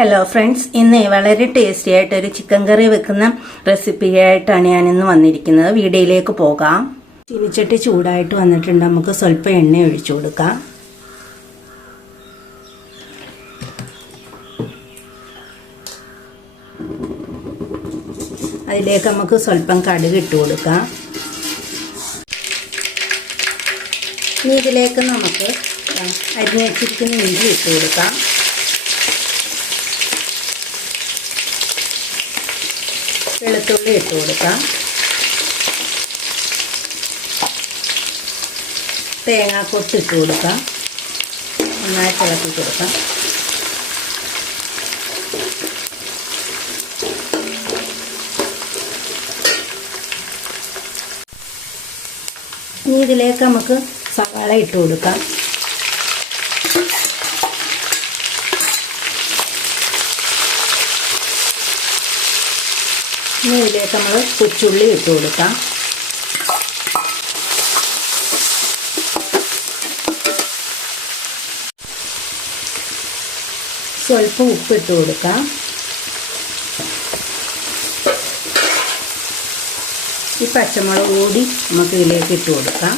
Hello friends, ഇന്ന് വളരെ tasty ആയിട്ട് ഒരു ചിക്കൻ കറി വെക്കുന്ന റെസിപ്പിയായിട്ടാണ് ഞാനിന്ന് വന്നിരിക്കുന്നത്. വീഡിയോയിലേക്ക് പോകാം. ചീനിച്ചട്ടി ചൂടായിട്ട് വന്നിട്ടുണ്ട്. നമുക്ക് സ്വല്പം എണ്ണ ഒഴിച്ചു കൊടുക്കാം. അതിലേക്ക് നമുക്ക് സ്വല്പം കടുക് ഇട്ട് കൊടുക്കാം. ഇനി ഇതിലേക്ക് നമുക്ക് അരിഞ്ഞ് വെച്ചിരിക്കുന്ന ഇഞ്ചി ഇട്ട് കൊടുക്കാം. വെളുത്തുള്ളി ഇട്ട് കൊടുക്കാം. തേങ്ങാക്കൊത്ത് ഇട്ട് കൊടുക്കാം. നന്നായിട്ട് ഇളക്കി കൊടുക്കാം. ഇനി ഇതിലേക്ക് നമുക്ക് സവാള ഇട്ട് കൊടുക്കാം. ഇനി ഇതിലേക്ക് നമ്മൾ കൊച്ചുള്ളി ഇട്ട് കൊടുക്കാം. സ്വല്പം ഉപ്പിട്ട് കൊടുക്കാം. ഈ പച്ചമുളക് കൂടി നമുക്ക് ഇതിലേക്ക് ഇട്ട് കൊടുക്കാം.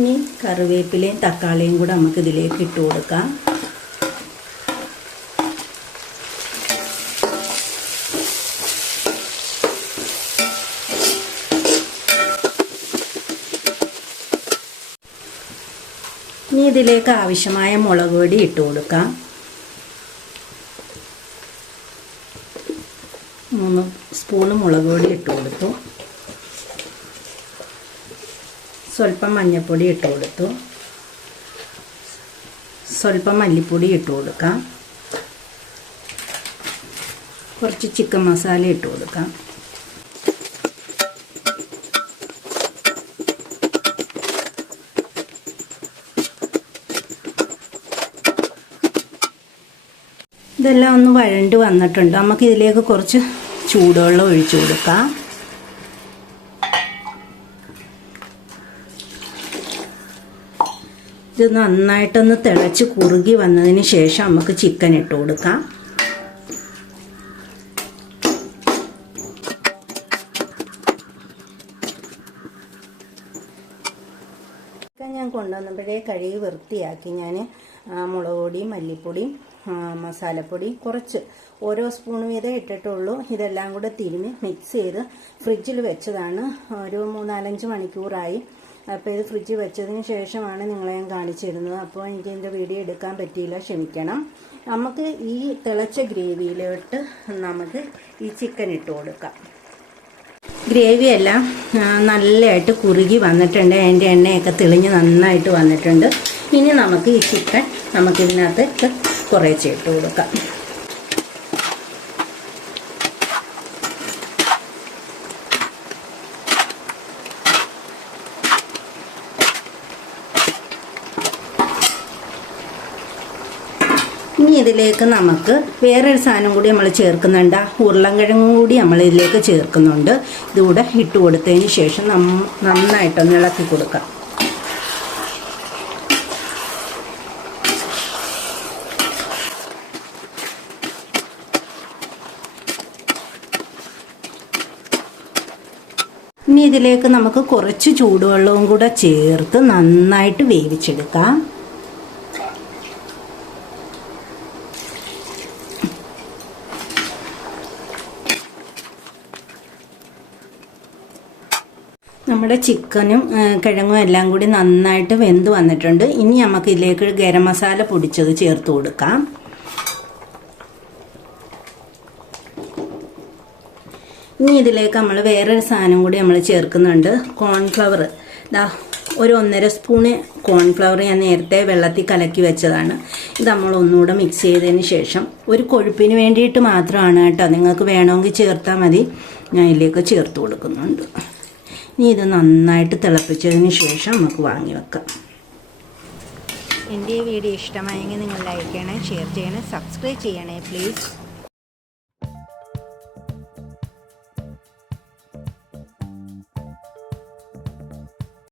ഇനി കറിവേപ്പിലയും തക്കാളിയും കൂടെ നമുക്ക് ഇതിലേക്ക് ഇട്ട് കൊടുക്കാം. ഇനി ഇതിലേക്ക് ആവശ്യമായ മുളക് പൊടി ഇട്ട് കൊടുക്കാം. 3 സ്പൂൺ മുളക് പൊടി ഇട്ട് കൊടുത്തു. സ്വല്പം മഞ്ഞൾപ്പൊടി ഇട്ട് കൊടുത്തു. സ്വല്പം മല്ലിപ്പൊടി ഇട്ട് കൊടുക്കാം. കുറച്ച് ചിക്കൻ മസാല ഇട്ട് കൊടുക്കാം. ഇതെല്ലാം ഒന്ന് വഴണ്ട് വന്നിട്ടുണ്ട്. നമുക്ക് ഇതിലേക്ക് കുറച്ച് ചൂടുവെള്ളം ഒഴിച്ചു കൊടുക്കാം. ഇത് നന്നായിട്ടൊന്ന് തിളച്ച് കുറുകി വന്നതിന് ശേഷം നമുക്ക് ചിക്കൻ ഇട്ട് കൊടുക്കാം. ചിക്കൻ ഞാൻ കൊണ്ടുവന്നപ്പോഴേ കഴുകി വൃത്തിയാക്കി ഞാൻ മുളക് പൊടിയും മല്ലിപ്പൊടിയും മസാലപ്പൊടി കുറച്ച് ഓരോ സ്പൂൺ വീതം ഇട്ടിട്ടുള്ളൂ. ഇതെല്ലാം കൂടെ തിരുമ്മി മിക്സ് ചെയ്ത് ഫ്രിഡ്ജിൽ വെച്ചതാണ്. ഒരു 3-4 മണിക്കൂറായി. അപ്പോൾ ഇത് ഫ്രിഡ്ജിൽ വെച്ചതിന് ശേഷമാണ് നിങ്ങളെ ഞാൻ കാണിച്ചു തരുന്നത്. അപ്പോൾ എനിക്ക് ഇതിൻ്റെ വീഡിയോ എടുക്കാൻ പറ്റിയില്ല, ക്ഷമിക്കണം. നമുക്ക് ഈ തിളച്ച ഗ്രേവിയിലോട്ട് നമുക്ക് ഈ ചിക്കൻ ഇട്ട് കൊടുക്കാം. ഗ്രേവിയെല്ലാം നല്ലതായിട്ട് കുറുകി വന്നിട്ടുണ്ട്. അതിൻ്റെ എണ്ണയൊക്കെ തെളിഞ്ഞ് നന്നായിട്ട് വന്നിട്ടുണ്ട്. ഇനി നമുക്ക് ഈ ചിക്കൻ നമുക്കിതിനകത്ത് കുറേശ്ശെ ഇട്ട് കൊടുക്കാം. ഇനി ഇതിലേക്ക് നമുക്ക് വേറൊരു സാധനം കൂടി നമ്മൾ ചേർക്കുന്നുണ്ട്. ഉരുളൻകിഴങ്ങും കൂടി നമ്മൾ ഇതിലേക്ക് ചേർക്കുന്നുണ്ട്. ഇതുകൂടെ ഇട്ട് കൊടുത്തതിന് ശേഷം നന്നായിട്ടൊന്ന് ഇളക്കി കൊടുക്കാം. ഇനി ഇതിലേക്ക് നമുക്ക് കുറച്ച് ചൂടുവെള്ളവും കൂടെ ചേർത്ത് നന്നായിട്ട് വേവിച്ചെടുക്കാം. നമ്മുടെ ചിക്കനും കിഴങ്ങും എല്ലാം കൂടി നന്നായിട്ട് വെന്ത് വന്നിട്ടുണ്ട്. ഇനി നമുക്ക് ഇതിലേക്ക് ഗരം മസാല പൊടിച്ചത് ചേർത്ത് കൊടുക്കാം. ഇനി ഇതിലേക്ക് നമ്മൾ വേറൊരു സാധനം കൂടി നമ്മൾ ചേർക്കുന്നുണ്ട്. കോൺഫ്ലവർ. ഒരു 1.5 സ്പൂണ് കോൺഫ്ലവർ ഞാൻ നേരത്തെ വെള്ളത്തിൽ കലക്കി വെച്ചതാണ്. ഇത് നമ്മൾ ഒന്നുകൂടെ മിക്സ് ചെയ്തതിന് ശേഷം ഒരു കൊഴുപ്പിന് വേണ്ടിയിട്ട് മാത്രമാണ് കേട്ടോ. നിങ്ങൾക്ക് വേണമെങ്കിൽ ചേർത്താൽ മതി. ഞാൻ ഇതിലേക്ക് ചേർത്ത് കൊടുക്കുന്നുണ്ട്. ഇനി ഇത് നന്നായിട്ട് തിളപ്പിച്ചതിന് ശേഷം നമുക്ക് വാങ്ങി വെക്കാം. എൻ്റെ ഈ വീഡിയോ ഇഷ്ടമായെങ്കിൽ നിങ്ങൾ ലൈക്ക് ചെയ്യണേ, ഷെയർ ചെയ്യണേ, സബ്സ്ക്രൈബ് ചെയ്യണേ പ്ലീസ്.